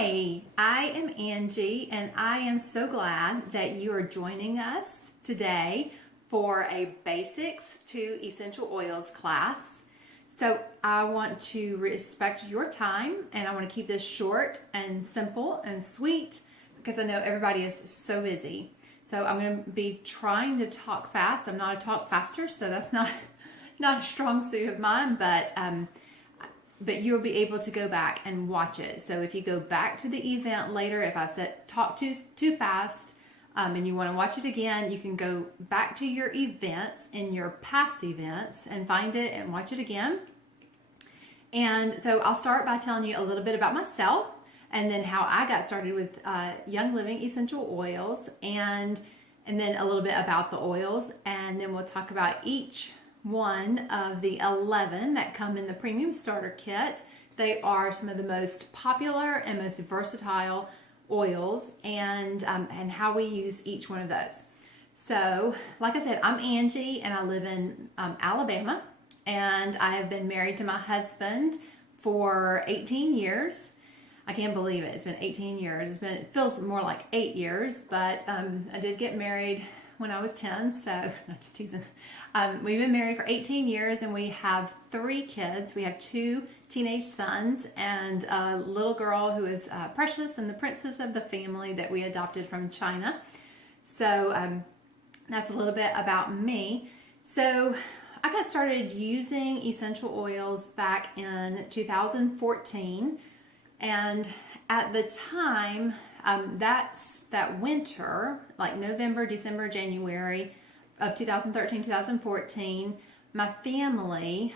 Hi, I am Angie, and I am so glad that you are joining us today for a Basics to Essential Oils class. So, I want to respect your time and I want to keep this short and simple and sweet because I know everybody is so busy. So, I'm going to be trying to talk fast. I'm not a talk faster, so that's not a strong suit of mine, but you'll be able to go back and watch it. So if you go back to the event later, if I said talk too fast and you want to watch it again, you can go back to your events in your past events and find it and watch it again. And so I'll start by telling you a little bit about myself and then how I got started with Young Living essential oils and then a little bit about the oils, and then we'll talk about each one of the 11 that come in the premium starter kit. They are some of the most popular and most versatile oils, and how we use each one of those. So, like I said, I'm Angie, and I live in Alabama, and I have been married to my husband for 18 years. I can't believe it. It's been 18 years. It feels more like 8 years, but I did get married when I was 10, so not just teasing. We've been married for 18 years and we have 3 kids. We have 2 teenage sons and a little girl who is Precious and the princess of the family that we adopted from China. So that's a little bit about me. So I got started using essential oils back in 2014, and at the time, that winter, like November, December, January of 2013, 2014, my family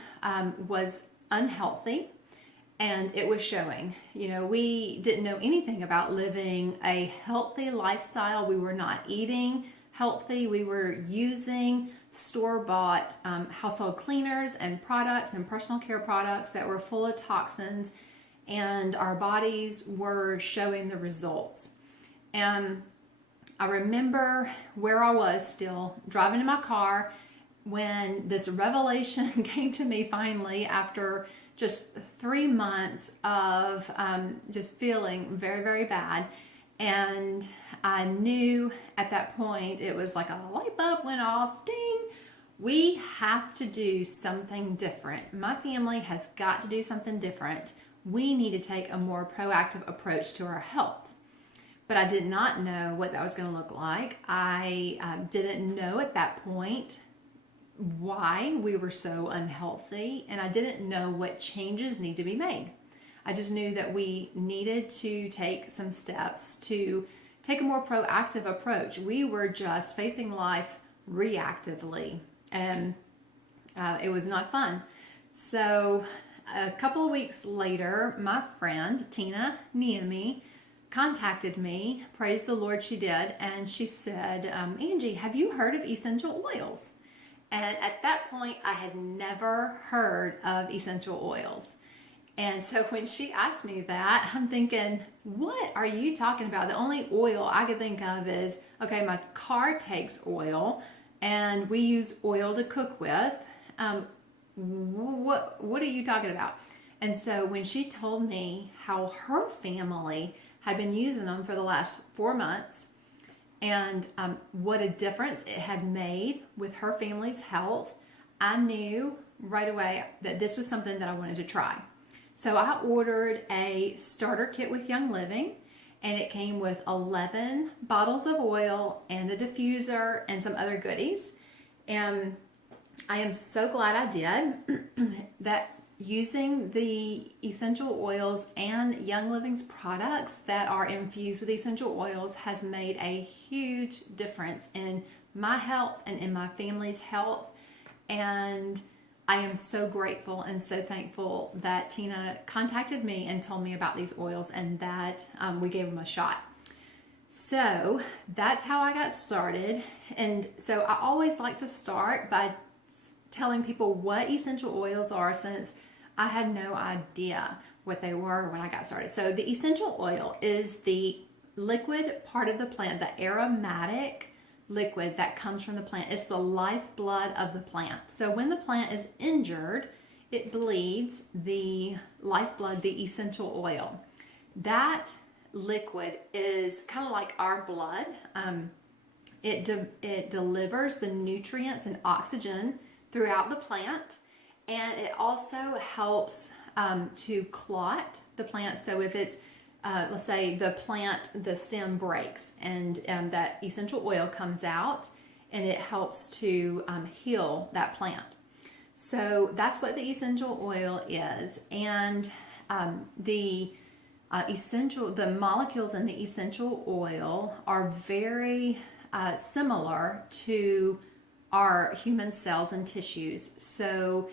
was unhealthy and it was showing. You know, we didn't know anything about living a healthy lifestyle. We were not eating healthy. We were using store-bought household cleaners and products and personal care products that were full of toxins, and our bodies were showing the results. And I remember where I was still driving in my car when this revelation came to me finally after just 3 months of just feeling very, very bad. And I knew at that point, it was like a light bulb went off, ding, we have to do something different. My family has got to do something different. We need to take a more proactive approach to our health. But I did not know what that was going to look like. I didn't know at that point why we were so unhealthy, and I didn't know what changes need to be made. I just knew that we needed to take some steps to take a more proactive approach. We were just facing life reactively, and it was not fun. So a couple of weeks later, my friend Tina Niemi contacted me. Praise the Lord, she did. And she said, Angie, have you heard of essential oils? And at that point, I had never heard of essential oils. And so when she asked me that, I'm thinking, what are you talking about? The only oil I could think of is, okay, my car takes oil and we use oil to cook with. What are you talking about? And so when she told me how her family had been using them for the last 4 months and what a difference it had made with her family's health, I knew right away that this was something that I wanted to try. So I ordered a starter kit with Young Living, and it came with 11 bottles of oil and a diffuser and some other goodies. And I am so glad I did. That using the essential oils and Young Living's products that are infused with essential oils has made a huge difference in my health and in my family's health. And I am so grateful and so thankful that Tina contacted me and told me about these oils and that we gave them a shot. So that's how I got started. And so I always like to start by telling people what essential oils are, since I had no idea what they were when I got started. So the essential oil is the liquid part of the plant, the aromatic liquid that comes from the plant. It's the lifeblood of the plant. So when the plant is injured, it bleeds the lifeblood, the essential oil. That liquid is kind of like our blood. It delivers the nutrients and oxygen throughout the plant, and it also helps to clot the plant. So if it's let's say the stem breaks and that essential oil comes out, and it helps to heal that plant. So that's what the essential oil is, and the molecules in the essential oil are very similar to our human cells and tissues. So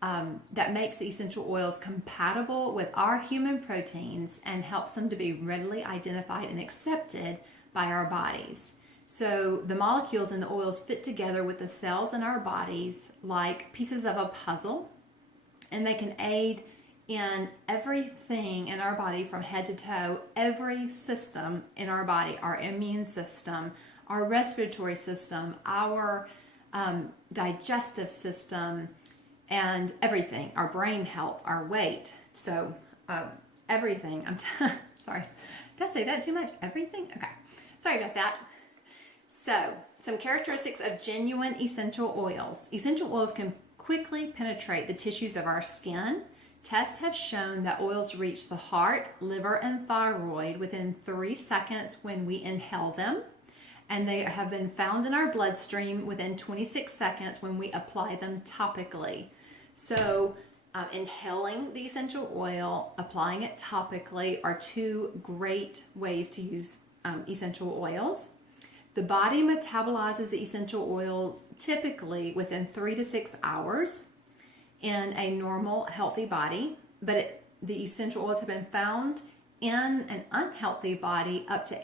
that makes the essential oils compatible with our human proteins and helps them to be readily identified and accepted by our bodies. So the molecules in the oils fit together with the cells in our bodies like pieces of a puzzle, and they can aid in everything in our body from head to toe, every system in our body, our immune system, our respiratory system, our digestive system, and everything, our brain health, our weight. So everything. Sorry, did I say that too much? Everything? Okay, sorry about that. So some characteristics of genuine essential oils. Essential oils can quickly penetrate the tissues of our skin. Tests have shown that oils reach the heart, liver, and thyroid within 3 seconds when we inhale them. And they have been found in our bloodstream within 26 seconds when we apply them topically. So inhaling the essential oil, applying it topically are two great ways to use essential oils. The body metabolizes the essential oils typically within 3 to 6 hours in a normal, healthy body, but the essential oils have been found in an unhealthy body up to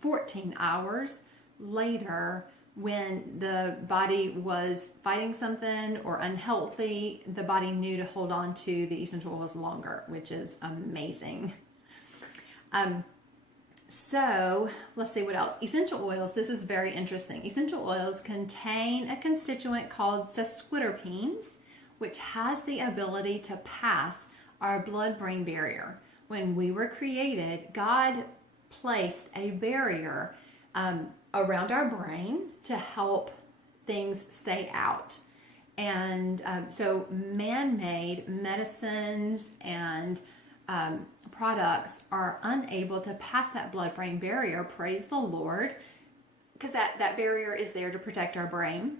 14 hours later. When the body was fighting something or unhealthy, the body knew to hold on to the essential oils longer, which is amazing. So let's see what else. Essential oils, this is very interesting. Essential oils contain a constituent called sesquiterpenes, which has the ability to pass our blood-brain barrier. When we were created, God placed a barrier around our brain to help things stay out. And so man-made medicines and products are unable to pass that blood-brain barrier, praise the Lord, because that barrier is there to protect our brain.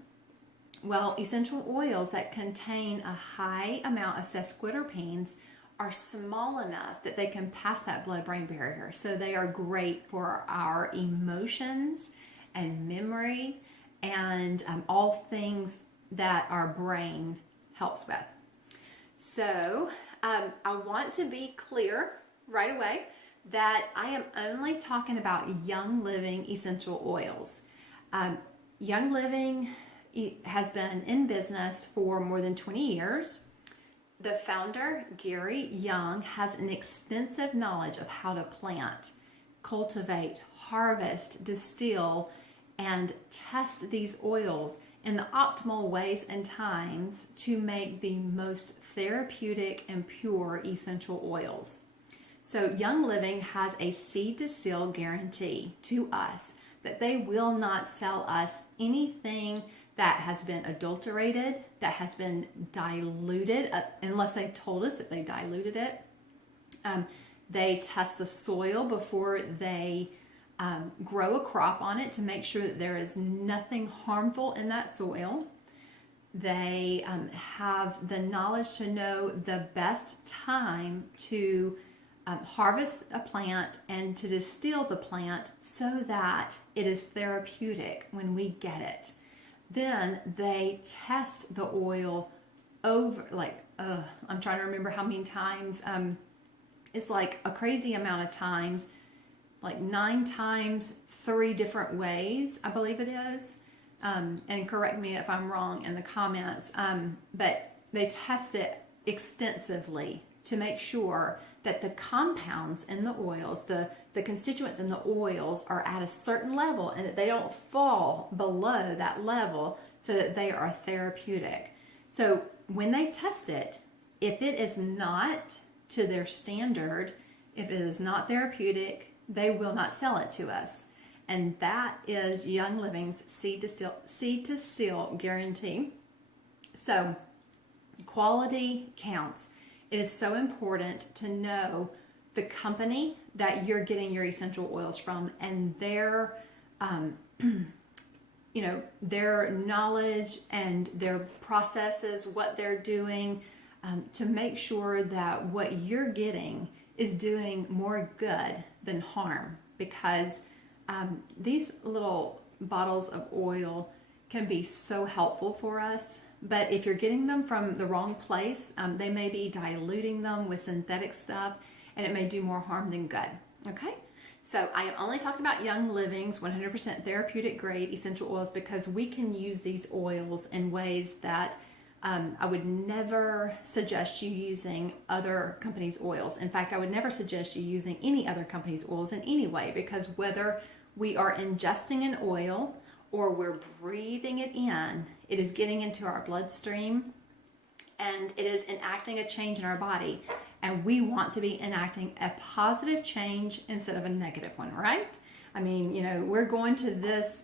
Well, essential oils that contain a high amount of sesquiterpenes are small enough that they can pass that blood-brain barrier. So they are great for our emotions and memory and all things that our brain helps with. So I want to be clear right away that I am only talking about Young Living essential oils. Young Living has been in business for more than 20 years. The founder, Gary Young, has an extensive knowledge of how to plant, cultivate, harvest, distill, and test these oils in the optimal ways and times to make the most therapeutic and pure essential oils. So Young Living has a seed to seal guarantee to us that they will not sell us anything that has been adulterated, that has been diluted, unless they've told us that they diluted it. They test the soil before they grow a crop on it to make sure that there is nothing harmful in that soil. They have the knowledge to know the best time to harvest a plant and to distill the plant so that it is therapeutic when we get it. Then they test the oil over, I'm trying to remember how many times. It's like a crazy amount of times, like 9 times, 3 different ways, I believe it is. And correct me if I'm wrong in the comments. But they test it extensively to make sure that the compounds in the oils, the constituents in the oils are at a certain level and that they don't fall below that level so that they are therapeutic. So when they test it, if it is not to their standard, if it is not therapeutic, they will not sell it to us. And that is Young Living's seed to seal guarantee. So quality counts. It is so important to know the company that you're getting your essential oils from and their their knowledge and their processes, what they're doing, to make sure that what you're getting is doing more good than harm, because these little bottles of oil can be so helpful for us, but if you're getting them from the wrong place, they may be diluting them with synthetic stuff, and it may do more harm than good. Okay, so I am only talking about Young Living's 100% therapeutic grade essential oils because we can use these oils in ways that I would never suggest you using other companies' oils. In fact, I would never suggest you using any other company's oils in any way, because whether we are ingesting an oil or we're breathing it in, it is getting into our bloodstream and it is enacting a change in our body. And we want to be enacting a positive change instead of a negative one, right? I mean, we're going to this,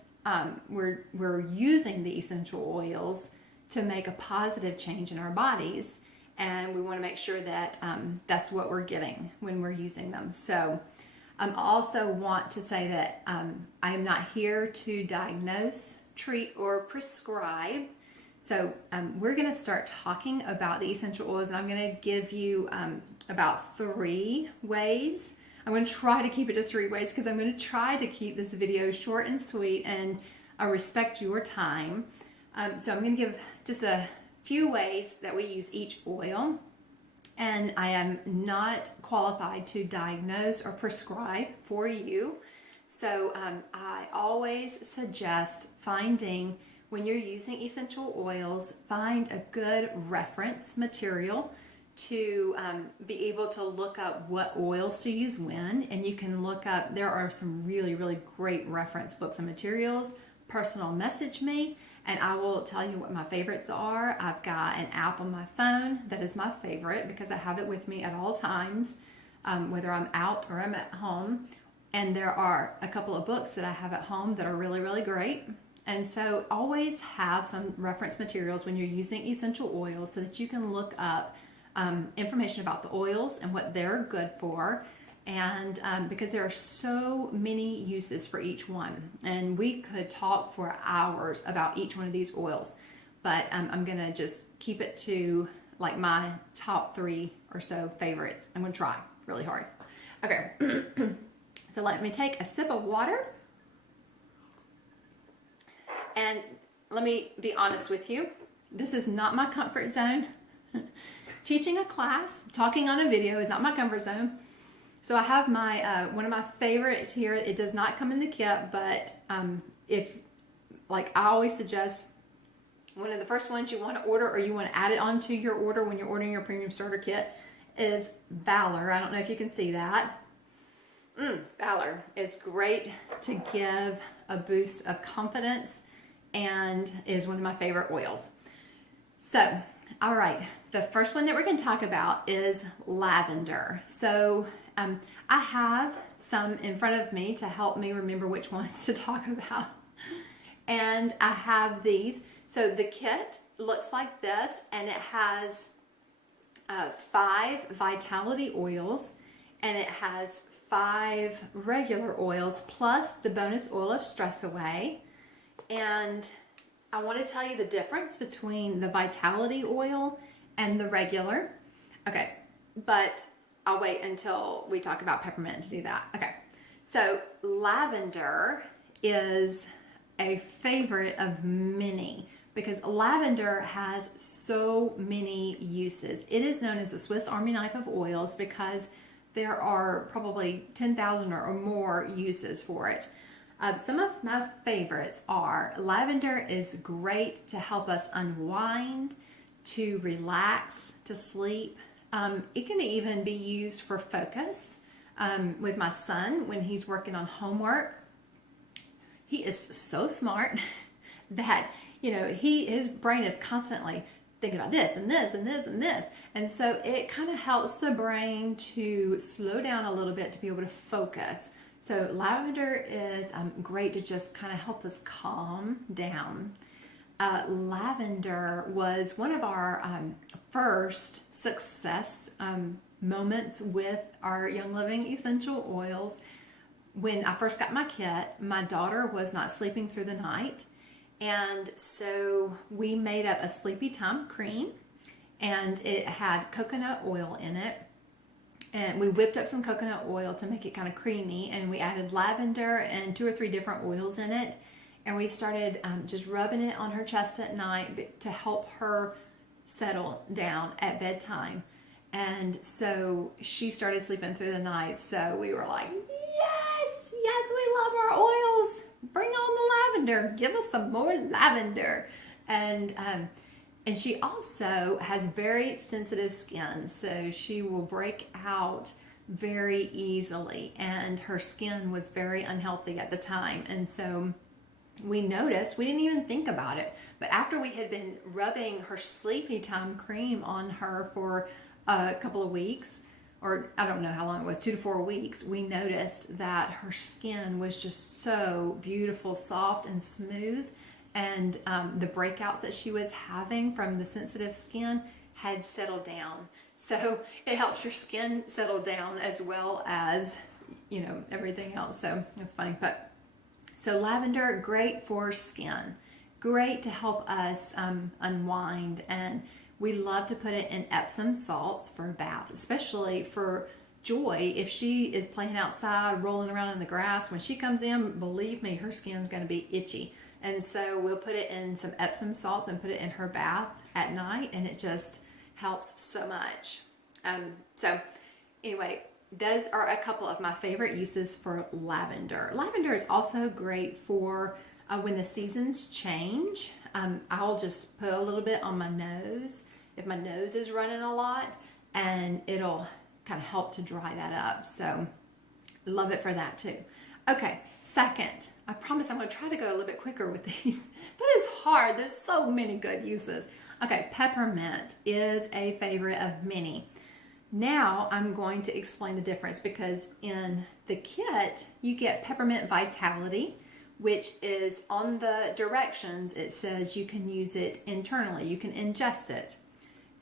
we're using the essential oils to make a positive change in our bodies. And we want to make sure that that's what we're getting when we're using them. So I also want to say that I am not here to diagnose, treat, or prescribe. So we're going to start talking about the essential oils, and I'm going to give you about 3 ways. I'm going to try to keep it to 3 ways because I'm going to try to keep this video short and sweet and respect your time. So I'm going to give just a few ways that we use each oil, and I am not qualified to diagnose or prescribe for you. So I always suggest finding, when you're using essential oils, find a good reference material to be able to look up what oils to use when. And you can look up, there are some really, really great reference books and materials. Personal message me and I will tell you what my favorites are. I've got an app on my phone that is my favorite because I have it with me at all times, whether I'm out or I'm at home. And there are a couple of books that I have at home that are really, really great. And so always have some reference materials when you're using essential oils so that you can look up information about the oils and what they're good for. And because there are so many uses for each one, and we could talk for hours about each one of these oils, but I'm gonna just keep it to like my top 3 or so favorites. I'm gonna try really hard. Okay, so let me take a sip of water, and let me be honest with you, this is not my comfort zone. Teaching a class, talking on a video is not my comfort zone. So I have my one of my favorites here. It does not come in the kit, but if, like, I always suggest one of the first ones you want to order, or you want to add it onto your order when you're ordering your premium starter kit, is Valor. I don't know if you can see that. Valor is great to give a boost of confidence and is one of my favorite oils. So, all right, the first one that we're going to talk about is lavender. So I have some in front of me to help me remember which ones to talk about. And I have these. So the kit looks like this, and it has 5 vitality oils, and it has 5 regular oils, plus the bonus oil of Stress Away. And I want to tell you the difference between the vitality oil and the regular. Okay, but I'll wait until we talk about peppermint to do that. Okay, so lavender is a favorite of many because lavender has so many uses. It is known as the Swiss Army knife of oils because there are probably 10,000 or more uses for it. Some of my favorites are lavender is great to help us unwind, to relax, to sleep. It can even be used for focus. With my son, when he's working on homework, he is so smart that, his brain is constantly thinking about this and this and this and this. And so it kind of helps the brain to slow down a little bit to be able to focus. So lavender is great to just kind of help us calm down. Lavender was one of our first success moments with our Young Living essential oils. When I first got my kit, my daughter was not sleeping through the night. And so we made up a sleepy time cream, and it had coconut oil in it. And we whipped up some coconut oil to make it kind of creamy, and we added lavender and 2 or 3 different oils in it. And we started just rubbing it on her chest at night to help her settle down at bedtime. And so she started sleeping through the night. So we were like, yes, yes, we love our oils. Bring on the lavender. Give us some more lavender. And she also has very sensitive skin, so she will break out very easily. And her skin was very unhealthy at the time. And so we noticed, we didn't even think about it, but after we had been rubbing her sleepy time cream on her for a couple of weeks, or I don't know how long it was, 2 to 4 weeks, we noticed that her skin was just so beautiful, soft and smooth. And the breakouts that she was having from the sensitive skin had settled down. So it helps your skin settle down as well as, everything else. So it's funny. But so lavender, great for skin, great to help us unwind. And we love to put it in Epsom salts for a bath, especially for Joy. If she is playing outside, rolling around in the grass, when she comes in, believe me, her skin's going to be itchy. And so we'll put it in some Epsom salts and put it in her bath at night, and it just helps so much. So anyway, those are a couple of my favorite uses for lavender. Lavender is also great for when the seasons change. I'll just put a little bit on my nose if my nose is running a lot, and it'll kind of help to dry that up. So love it for that too. Okay, second, I promise I'm going to try to go a little bit quicker with these. That is hard. There's so many good uses. Okay, peppermint is a favorite of many. Now I'm going to explain the difference, because in the kit you get Peppermint Vitality, which is on the directions. It says you can use it internally, you can ingest it.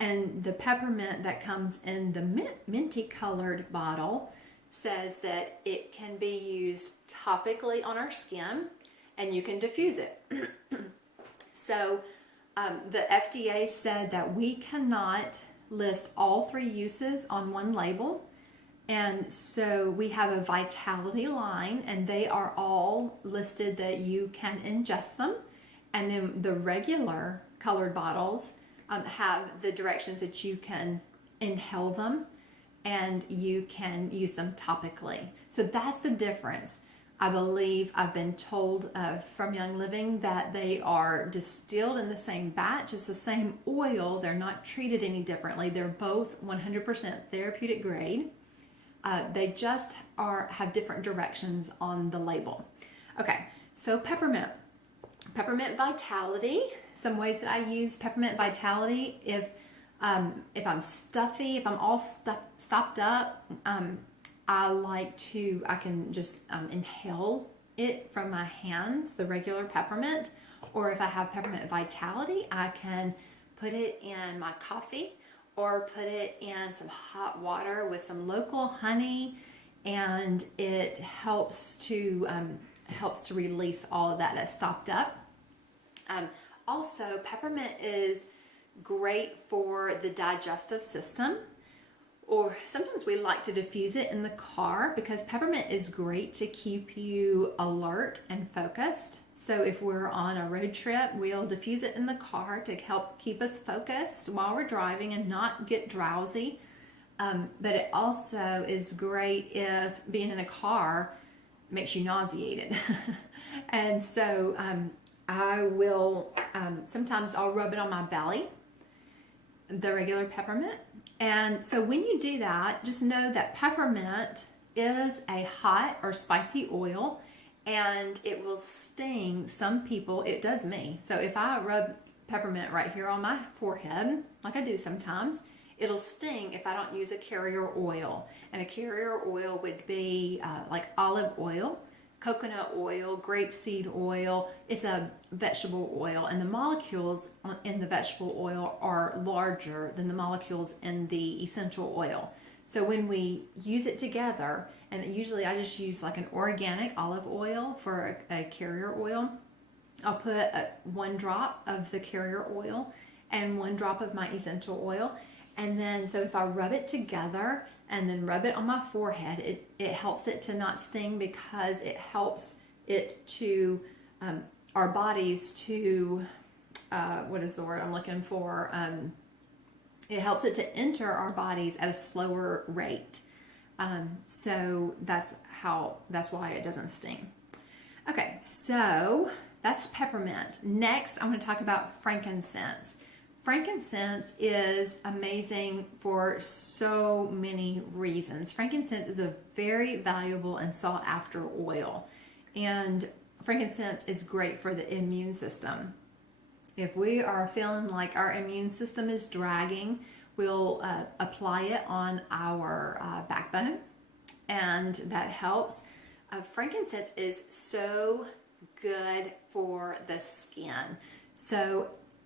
And the peppermint that comes in the minty colored bottle says that it can be used topically on our skin, and you can diffuse it. So the FDA said that we cannot list all 3 uses on one label. And so we have a Vitality line, and they are all listed that you can ingest them. And then the regular colored bottles have the directions that you can inhale them, and you can use them topically. So that's the difference. I believe I've been told from Young Living that they are distilled in the same batch. It's the same oil. They're not treated any differently. They're both 100% therapeutic grade. They just have different directions on the label. Okay, so peppermint. Peppermint Vitality. Some ways that I use Peppermint Vitality: if I'm stuffy, if I'm all stopped up, I can just inhale it from my hands, the regular peppermint. Or if I have Peppermint Vitality, I can put it in my coffee, or put it in some hot water with some local honey, and it helps to release all of that that's stopped up. Also, peppermint is great for the digestive system, or sometimes we like to diffuse it in the car, because peppermint is great to keep you alert and focused. So if we're on a road trip, we'll diffuse it in the car to help keep us focused while we're driving and not get drowsy. But it also is great if being in a car makes you nauseated. And so I will, sometimes I'll rub it on my belly, the regular peppermint. And so when you do that, just know that peppermint is a hot or spicy oil, and it will sting some people. It does me. So if I rub peppermint right here on my forehead, like I do sometimes, It'll sting if I don't use a carrier oil. And a carrier oil would be like olive oil, coconut oil, grapeseed oil. It's a vegetable oil, and the molecules in the vegetable oil are larger than the molecules in the essential oil. So when we use it together, and usually I just use like an organic olive oil for a carrier oil, I'll put 1 drop of the carrier oil and 1 drop of my essential oil. And then, so if I rub it together and then rub it on my forehead, it helps it to not sting, because it helps it to, our bodies to, what is the word I'm looking for? It helps it to enter our bodies at a slower rate. So that's why it doesn't sting. Okay, so that's peppermint. Next, I'm going to talk about frankincense. Frankincense is amazing for so many reasons. Frankincense is a very valuable and sought after oil. And frankincense is great for the immune system. If we are feeling like our immune system is dragging, we'll apply it on our backbone, and that helps. Frankincense is so good for the skin.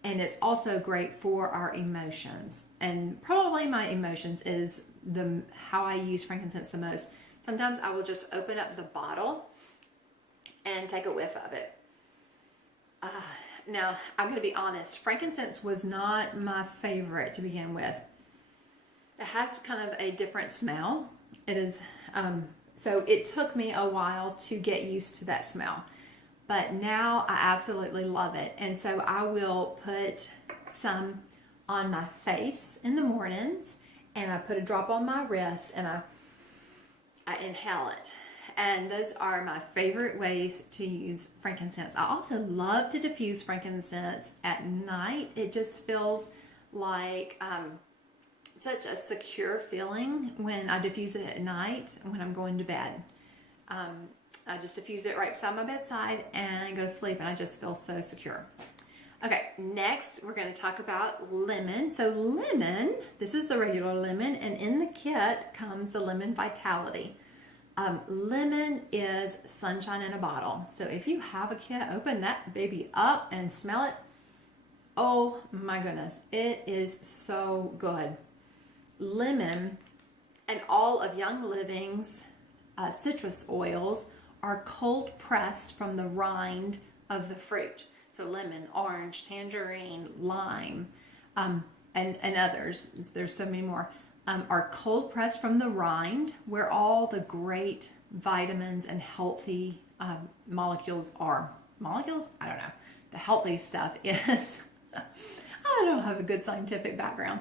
And it's also great for our emotions. And probably my emotions is how I use frankincense the most. Sometimes I will just open up the bottle and take a whiff of it. Now, I'm going to be honest, frankincense was not my favorite to begin with. It has kind of a different smell. It is, so it took me a while to get used to that smell. But now I absolutely love it. And so I will put some on my face in the mornings, and I put a drop on my wrist, and I inhale it. And those are my favorite ways to use frankincense. I also love to diffuse frankincense at night. It just feels like such a secure feeling when I diffuse it at night when I'm going to bed. I just diffuse it right beside my bedside and go to sleep, and I just feel so secure. Okay, next we're going to talk about lemon. So lemon, this is the regular lemon, and in the kit comes the Lemon Vitality. Lemon is sunshine in a bottle. So if you have a kit, open that baby up and smell it. Oh my goodness, it is so good. Lemon and all of Young Living's citrus oils are cold pressed from the rind of the fruit. So lemon, orange, tangerine, lime, and others, there's so many more, are cold pressed from the rind, where all the great vitamins and healthy molecules are. Molecules? I don't know. The healthy stuff is. I don't have a good scientific background.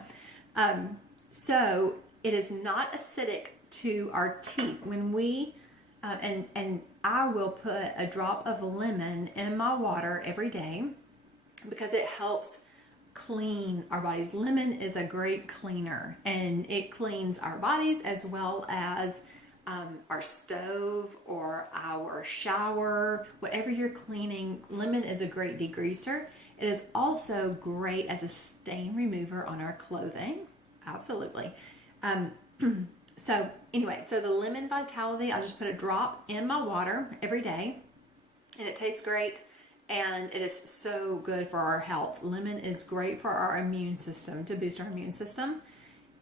So it is not acidic to our teeth. When we and I will put a drop of lemon in my water every day because it helps clean our bodies. Lemon is a great cleaner, and it cleans our bodies as well as our stove or our shower, whatever you're cleaning. Lemon is a great degreaser. It is also great as a stain remover on our clothing. Absolutely. So anyway, so the Lemon Vitality, I just put a drop in my water every day, and it tastes great, and it is so good for our health. Lemon is great for our immune system, to boost our immune system.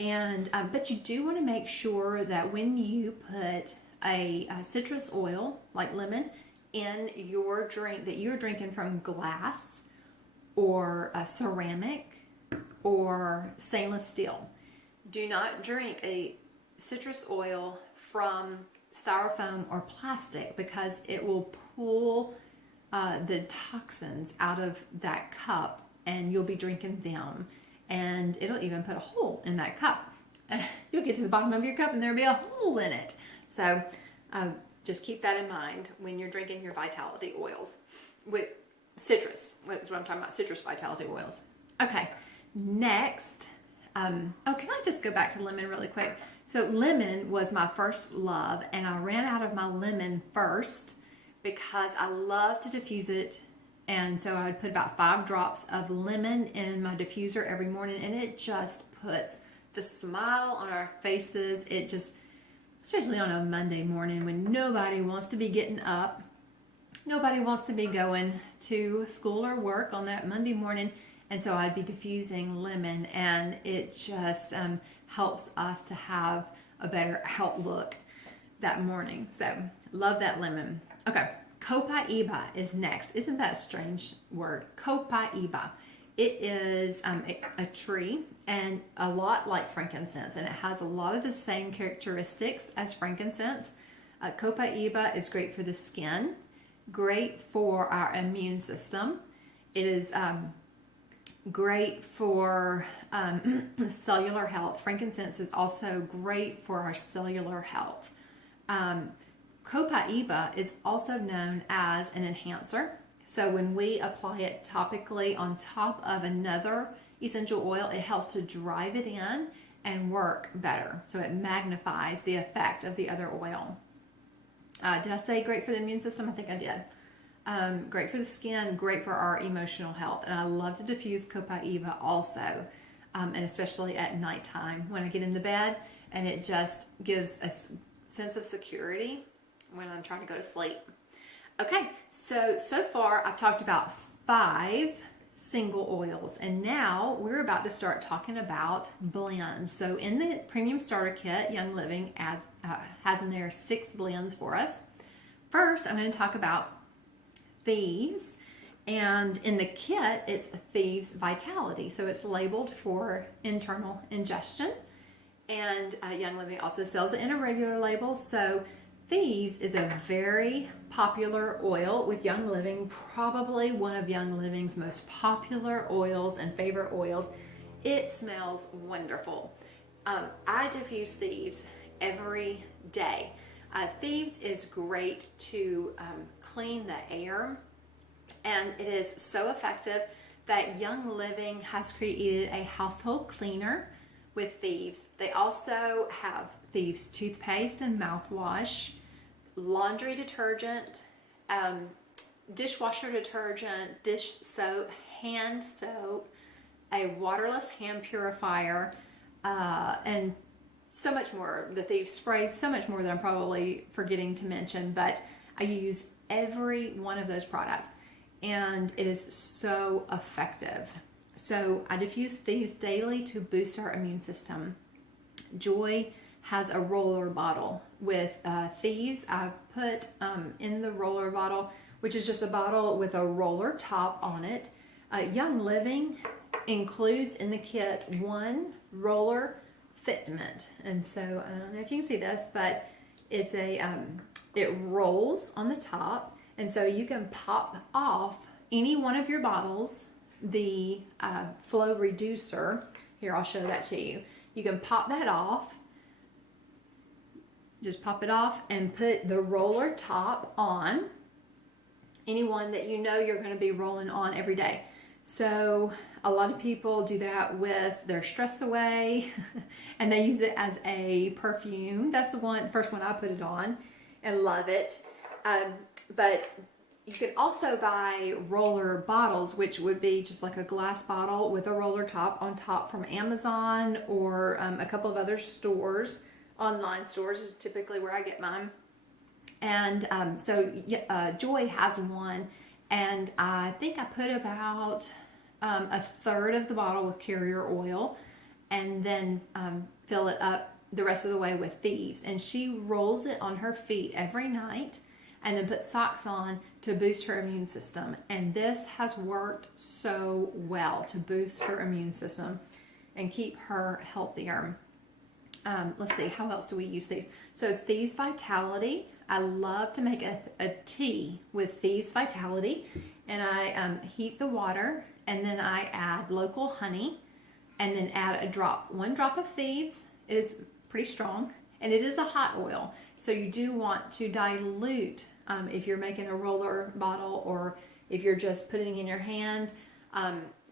And but you do want to make sure that when you put a citrus oil like lemon in your drink, that you're drinking from glass or a ceramic or stainless steel. Do not drink a citrus oil from styrofoam or plastic, because it will pull the toxins out of that cup, and you'll be drinking them, and it'll even put a hole in that cup. You'll get to the bottom of your cup and there'll be a hole in it. So just keep that in mind when you're drinking your Vitality oils with citrus. That's what I'm talking about, citrus Vitality oils. Okay, next. Can I just go back to lemon really quick? So lemon was my first love, and I ran out of my lemon first because I love to diffuse it. And so I would put about 5 drops of lemon in my diffuser every morning, and it just puts the smile on our faces. It just, especially on a Monday morning when nobody wants to be getting up, nobody wants to be going to school or work on that Monday morning. And so I'd be diffusing lemon, and it just helps us to have a better outlook that morning. So love that lemon. Okay, copaiba is next. Isn't that a strange word? Copaiba. It is a tree, and a lot like frankincense, and it has a lot of the same characteristics as frankincense. Copaiba is great for the skin, great for our immune system. It is great for cellular health. Frankincense is also great for our cellular health. Copaiba is also known as an enhancer. So when we apply it topically on top of another essential oil, it helps to drive it in and work better. So it magnifies the effect of the other oil. Did I say great for the immune system? I think I did. Great for the skin, great for our emotional health. And I love to diffuse copaiba also, and especially at nighttime when I get in the bed, and it just gives a sense of security when I'm trying to go to sleep. Okay, so far I've talked about 5 single oils, and now we're about to start talking about blends. So in the Premium Starter Kit, Young Living has in there 6 blends for us. First, I'm going to talk about Thieves, and in the kit it's Thieves Vitality, so it's labeled for internal ingestion, and Young Living also sells it in a regular label. So Thieves is a very popular oil with Young Living, probably one of Young Living's most popular oils and favorite oils. It smells wonderful. I diffuse Thieves every day. Thieves is great to clean the air, and it is so effective that Young Living has created a household cleaner with Thieves. They also have Thieves toothpaste and mouthwash, laundry detergent, dishwasher detergent, dish soap, hand soap, a waterless hand purifier, and so much more. The Thieves spray, so much more that I'm probably forgetting to mention, but I use every one of those products, and it is so effective. So I diffuse Thieves daily to boost our immune system. Joy has a roller bottle with Thieves. I put in the roller bottle, which is just a bottle with a roller top on it. Young Living includes in the kit 1 roller fitment, and so I don't know if you can see this, but it's it rolls on the top, and so you can pop off any one of your bottles the flow reducer. Here, I'll show that to you. You can pop that off, just pop it off and put the roller top on any one that you know you're going to be rolling on every day. So a lot of people do that with their Stress Away and they use it as a perfume. That's the first one I put it on and love it. But you can also buy roller bottles, which would be just like a glass bottle with a roller top on top from Amazon or a couple of other stores. Online stores is typically where I get mine. And so Joy has one, and I think I put about a third of the bottle with carrier oil, and then fill it up the rest of the way with Thieves. And she rolls it on her feet every night and then puts socks on to boost her immune system. And this has worked so well to boost her immune system and keep her healthier. Let's see, how else do we use these? So Thieves Vitality, I love to make a tea with Thieves Vitality, and I heat the water, and then I add local honey, and then add 1 drop of Thieves. It is pretty strong, and it is a hot oil, so you do want to dilute if you're making a roller bottle, or if you're just putting it in your hand.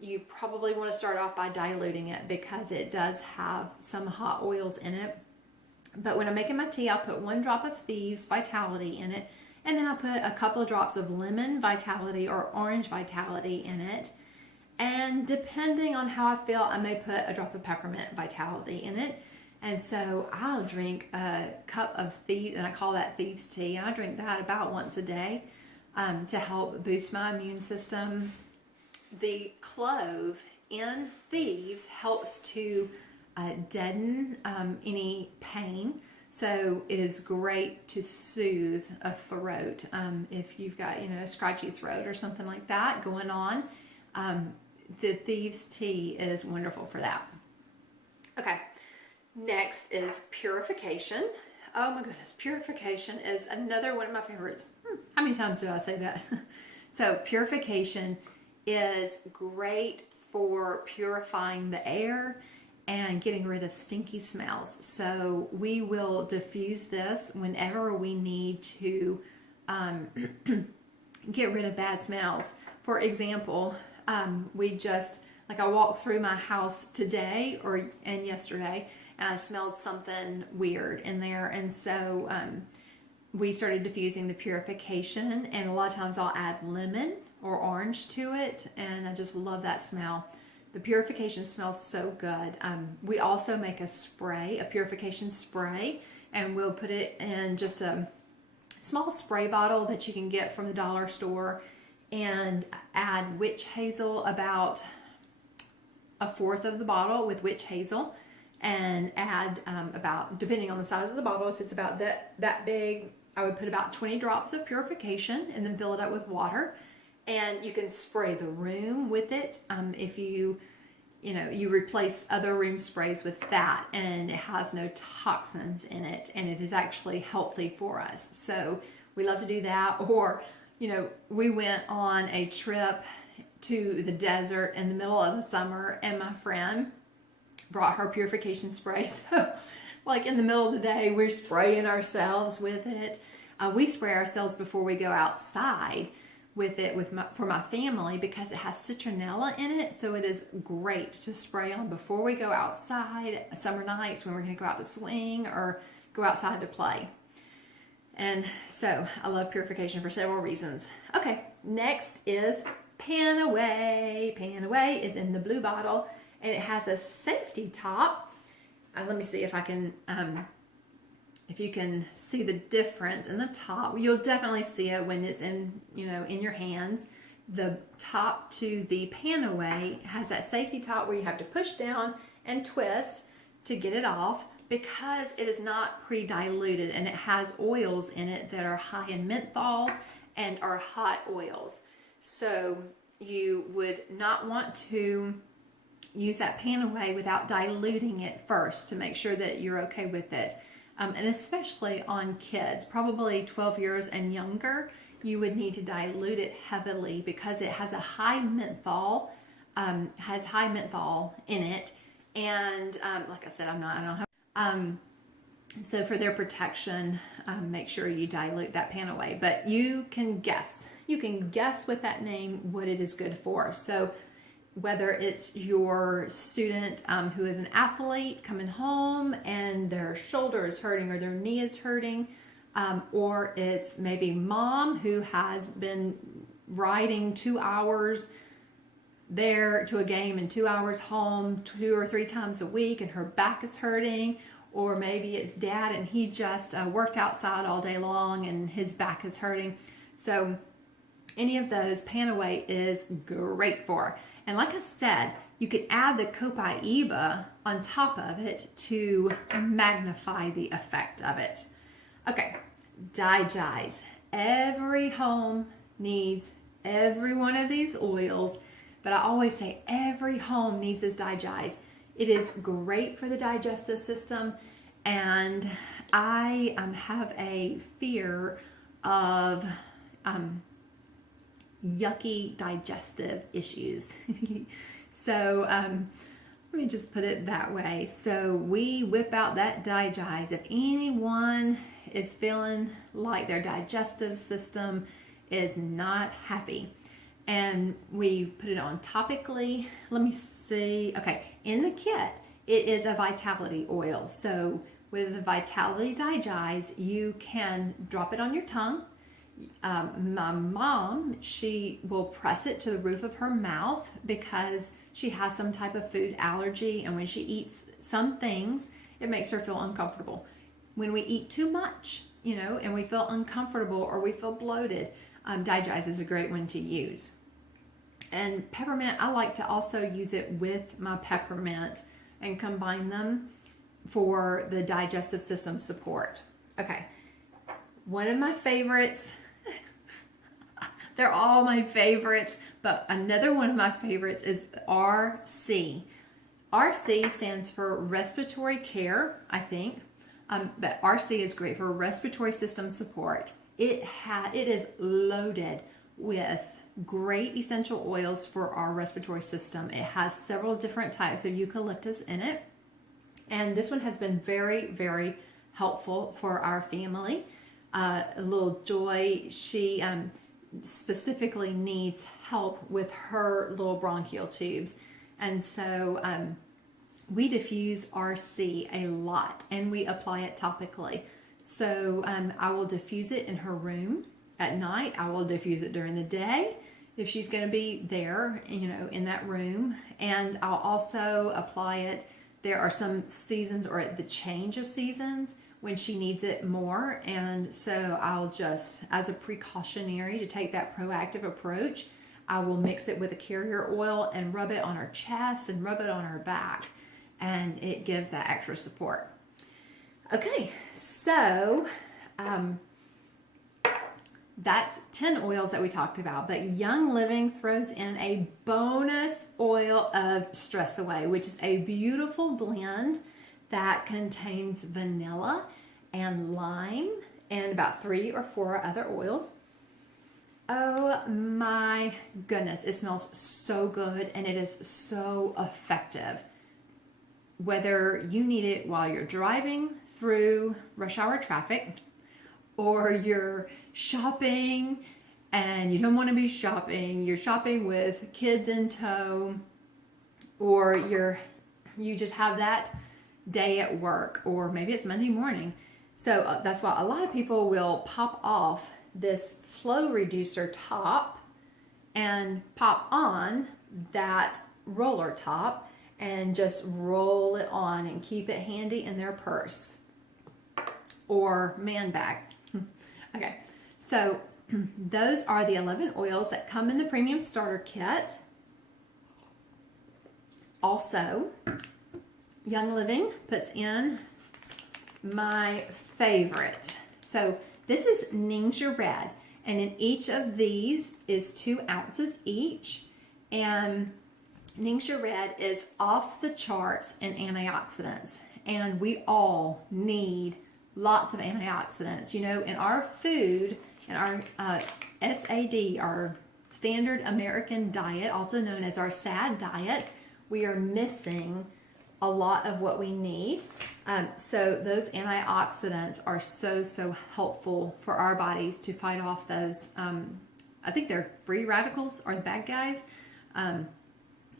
You probably want to start off by diluting it because it does have some hot oils in it. But when I'm making my tea, I'll put 1 drop of Thieves Vitality in it, and then I'll put a couple of drops of lemon Vitality or orange Vitality in it. And depending on how I feel, I may put a drop of peppermint vitality in it. And so I'll drink a cup of thieves, and I call that thieves tea. And I drink that about once a day to help boost my immune system. The clove in thieves helps to deaden any pain. So it is great to soothe a throat. If you've got, a scratchy throat or something like that going on, the thieves tea is wonderful for that. Okay, next is purification. Oh my goodness, purification is another one of my favorites. How many times do I say that? So purification is great for purifying the air and getting rid of stinky smells. So we will diffuse this whenever we need to get rid of bad smells. For example, I walked through my house today and yesterday, and I smelled something weird in there, and so we started diffusing the purification. And a lot of times I'll add lemon or orange to it, and I just love that smell. The purification smells so good. We also make a purification spray, and we'll put it in just a small spray bottle that you can get from the dollar store, and add witch hazel, about a fourth of the bottle with witch hazel, and add about, depending on the size of the bottle, if it's about that big, I would put about 20 drops of purification and then fill it up with water. And you can spray the room with it. If you replace other room sprays with that, and it has no toxins in it, and it is actually healthy for us. So we love to do that. Or, we went on a trip to the desert in the middle of the summer, and my friend brought her purification spray. So like in the middle of the day, we're spraying ourselves with it. We spray ourselves before we go outside with it for my family, because it has citronella in it. So it is great to spray on before we go outside summer nights when we're going to go out to swing or go outside to play. And so I love purification for several reasons. Okay, next is Pan-Away. Pan-Away is in the blue bottle, and it has a safety top. Let me see if I can, if you can see the difference in the top. You'll definitely see it when it's in your hands. The top to the Pan-Away has that safety top where you have to push down and twist to get it off, because it is not pre-diluted, and it has oils in it that are high in menthol and are hot oils. So you would not want to use that Pan-Away without diluting it first to make sure that you're okay with it. And especially on kids, probably 12 years and younger, you would need to dilute it heavily, because it has a high menthol, in it. And like I said, I don't have. So for their protection, make sure you dilute that Pan-Away. But you can guess with that name what it is good for. So whether it's your student who is an athlete coming home and their shoulder is hurting or their knee is hurting, or it's maybe mom who has been riding 2 hours there to a game and 2 hours home 2 or 3 times a week and her back is hurting, or maybe it's dad and he just worked outside all day long and his back is hurting. So any of those, Pan-Away is great for. And like I said, you could add the Copaiba on top of it to magnify the effect of it. Okay, DiGize. Every home needs every one of these oils, but I always say every home needs this DiGize. It is great for the digestive system, and I have a fear of yucky digestive issues. So let me just put it that way. So we whip out that DiGize. If anyone is feeling like their digestive system is not happy, and we put it on topically. Let me see. Okay, in the kit, it is a vitality oil. So with the Vitality DiGize, you can drop it on your tongue. My mom, she will press it to the roof of her mouth because she has some type of food allergy, and when she eats some things, it makes her feel uncomfortable. When we eat too much, and we feel uncomfortable or we feel bloated, Digize is a great one to use. And peppermint, I like to also use it with my peppermint and combine them for the digestive system support. Okay, one of my favorites, they're all my favorites, but another one of my favorites is RC. RC stands for respiratory care, I think, but RC is great for respiratory system support. It is loaded with great essential oils for our respiratory system. It has several different types of eucalyptus in it, and this one has been very, very helpful for our family. Little Joy, she specifically needs help with her little bronchial tubes, and so we diffuse RC a lot and we apply it topically. So I will diffuse it in her room at night. I will diffuse it during the day if she's going to be there, in that room. And I'll also apply it. There are some seasons, or at the change of seasons, when she needs it more. And so I'll just, as a precautionary to take that proactive approach, I will mix it with a carrier oil and rub it on her chest and rub it on her back. And it gives that extra support. Okay, so that's 10 oils that we talked about, but Young Living throws in a bonus oil of Stress Away, which is a beautiful blend that contains vanilla and lime and about 3 or 4 other oils. Oh my goodness, it smells so good and it is so effective. Whether you need it while you're driving through rush hour traffic, or you're shopping and you don't want to be shopping, you're shopping with kids in tow, or you just have that day at work, or maybe it's Monday morning. So that's why a lot of people will pop off this flow reducer top and pop on that roller top and just roll it on and keep it handy in their purse or man bag. Okay, so those are the 11 oils that come in the Premium Starter Kit. Also, Young Living puts in my favorite. So this is Ningxia Red, and in each of these is 2 ounces each. And Ningxia Red is off the charts in antioxidants, and we all need lots of antioxidants. In our food, in our SAD, our standard American diet, also known as our SAD diet, we are missing a lot of what we need. So those antioxidants are so helpful for our bodies to fight off those, I think they're free radicals, or the bad guys.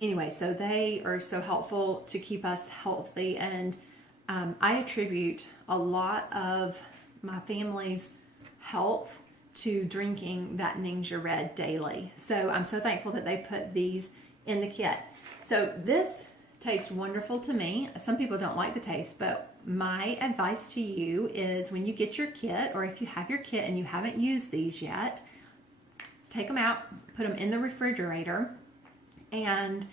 Anyway, so they are so helpful to keep us healthy, and I attribute a lot of my family's health to drinking that Ningxia Red daily. So I'm so thankful that they put these in the kit. So this tastes wonderful to me. Some people don't like the taste, but my advice to you is when you get your kit, or if you have your kit and you haven't used these yet, take them out, put them in the refrigerator, and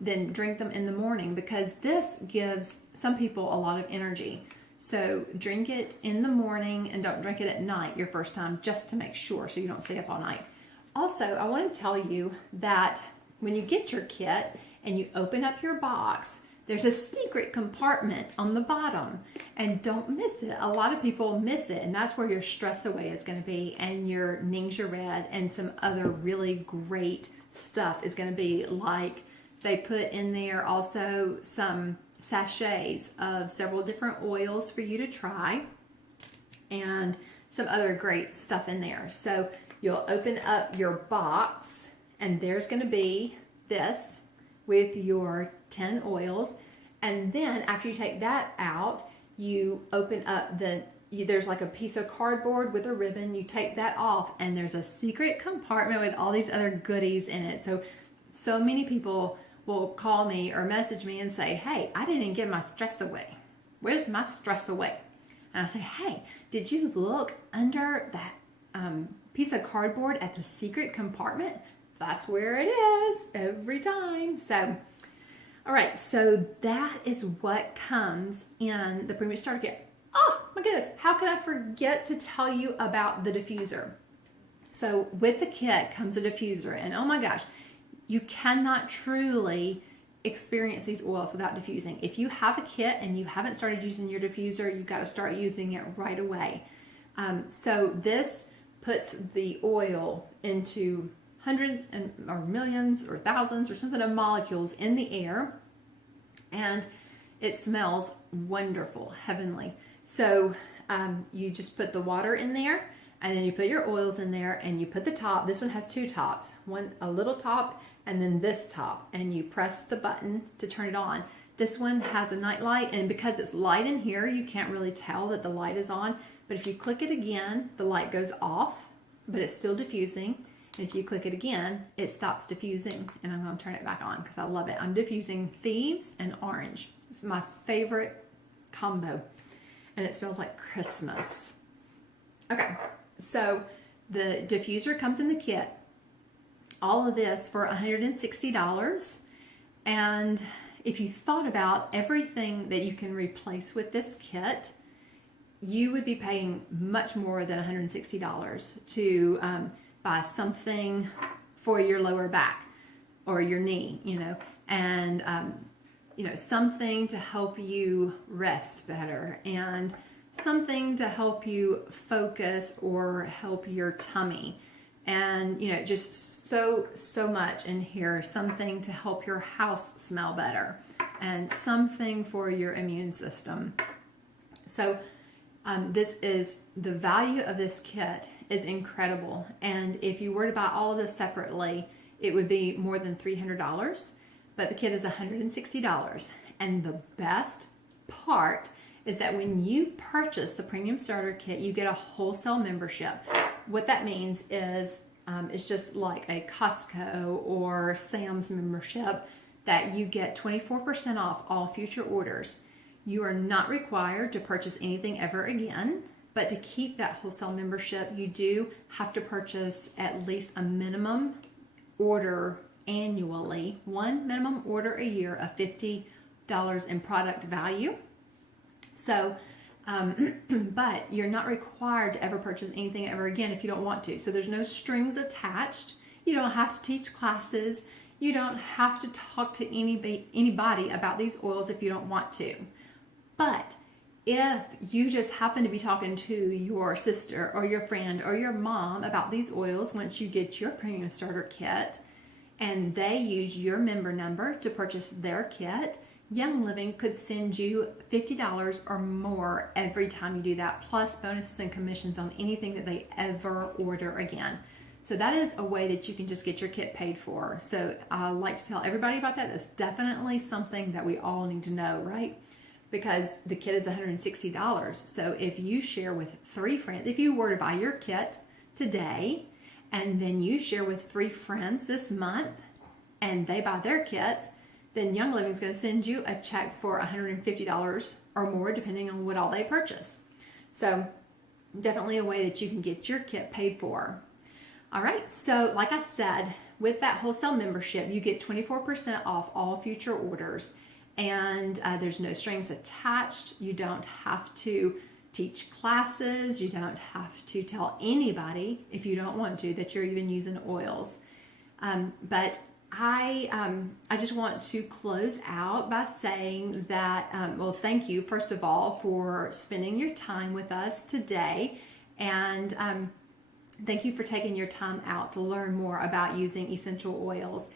then drink them in the morning, because this gives some people a lot of energy. So drink it in the morning and don't drink it at night your first time, just to make sure so you don't stay up all night. Also, I want to tell you that when you get your kit and you open up your box, there's a secret compartment on the bottom, and don't miss it. A lot of people miss it, and that's where your Stress Away is going to be, and your Ningxia Red and some other really great stuff is going to be. Like, they put in there also some sachets of several different oils for you to try, and some other great stuff in there. So you'll open up your box, and there's going to be this with your 10 oils. And then after you take that out, you open up the there's like a piece of cardboard with a ribbon. You take that off, and there's a secret compartment with all these other goodies in it. So many people will call me or message me and say, hey, I didn't get my stress away. Where's my stress away? And I say, hey, did you look under that piece of cardboard at the secret compartment? That's where it is every time. So, all right, so that is what comes in the Premium Starter Kit. Oh my goodness, how could I forget to tell you about the diffuser? So with the kit comes a diffuser, and oh my gosh, you cannot truly experience these oils without diffusing. If you have a kit and you haven't started using your diffuser, you've got to start using it right away. So this puts the oil into hundreds or millions or thousands or something of molecules in the air, and it smells wonderful, heavenly. So you just put the water in there, and then you put your oils in there, and you put the top. This one has two tops, one a little top and then this top, and you press the button to turn it on. This one has a night light, and because it's light in here, you can't really tell that the light is on, but if you click it again, the light goes off, but it's still diffusing. And if you click it again, it stops diffusing, and I'm going to turn it back on because I love it. I'm diffusing Thieves and Orange. It's my favorite combo, and it smells like Christmas. Okay, so the diffuser comes in the kit. All of this for $160. And if you thought about everything that you can replace with this kit, you would be paying much more than $160 to buy something for your lower back or your knee, and something to help you rest better, and something to help you focus or help your tummy, and just so much in here. Something to help your house smell better, and something for your immune system. So this is the value of this kit is incredible, and if you were to buy all of this separately, it would be more than $300, but the kit is $160. And the best part is that when you purchase the Premium Starter Kit, you get a wholesale membership. What that means is it's just like a Costco or Sam's membership, that you get 24% off all future orders. You are not required to purchase anything ever again, but to keep that wholesale membership, you do have to purchase at least a minimum order annually, one minimum order a year of $50 in product value. So, but you're not required to ever purchase anything ever again if you don't want to. So there's no strings attached. You don't have to teach classes. You don't have to talk to anybody about these oils if you don't want to. But if you just happen to be talking to your sister or your friend or your mom about these oils once you get your Premium Starter Kit, and they use your member number to purchase their kit, Young Living could send you $50 or more every time you do that, plus bonuses and commissions on anything that they ever order again. So that is a way that you can just get your kit paid for. So I like to tell everybody about that. That's definitely something that we all need to know, right? Because the kit is $160. So if you share with 3 friends, if you were to buy your kit today, and then you share with 3 friends this month, and they buy their kits, then Young Living is going to send you a check for $150 or more, depending on what all they purchase. So definitely a way that you can get your kit paid for. All right, so like I said, with that wholesale membership, you get 24% off all future orders, and there's no strings attached. You don't have to teach classes. You don't have to tell anybody, if you don't want to, that you're even using oils. But I just want to close out by saying that, well, thank you, first of all, for spending your time with us today. And thank you for taking your time out to learn more about using essential oils.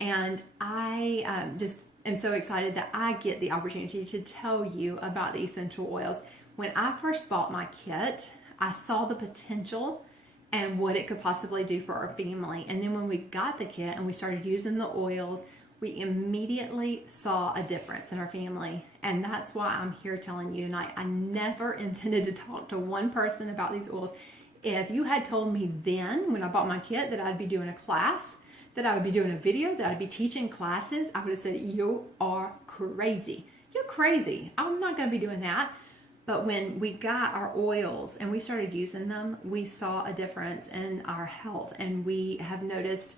And I just am so excited that I get the opportunity to tell you about the essential oils. When I first bought my kit, I saw the potential and what it could possibly do for our family. And then when we got the kit and we started using the oils, we immediately saw a difference in our family. And that's why I'm here telling you tonight. I never intended to talk to one person about these oils. If you had told me then, when I bought my kit, that I'd be doing a class, that I would be doing a video, that I'd be teaching classes, I would have said, you are crazy. You're crazy. I'm not going to be doing that. But when we got our oils and we started using them, we saw a difference in our health. And we have noticed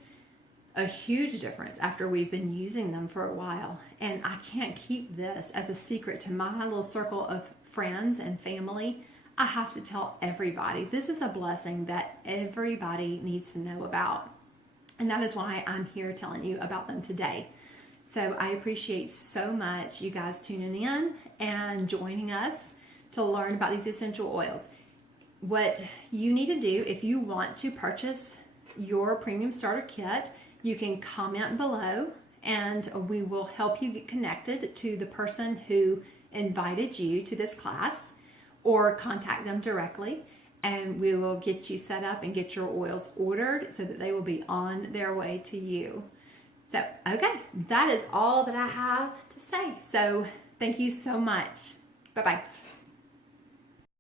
a huge difference after we've been using them for a while. And I can't keep this as a secret to my little circle of friends and family. I have to tell everybody. This is a blessing that everybody needs to know about. And that is why I'm here telling you about them today. So I appreciate so much you guys tuning in and joining us to learn about these essential oils. What you need to do if you want to purchase your premium starter kit, you can comment below and we will help you get connected to the person who invited you to this class, or contact them directly and we will get you set up and get your oils ordered so that they will be on their way to you. So, okay, that is all that I have to say. So thank you so much. Bye-bye.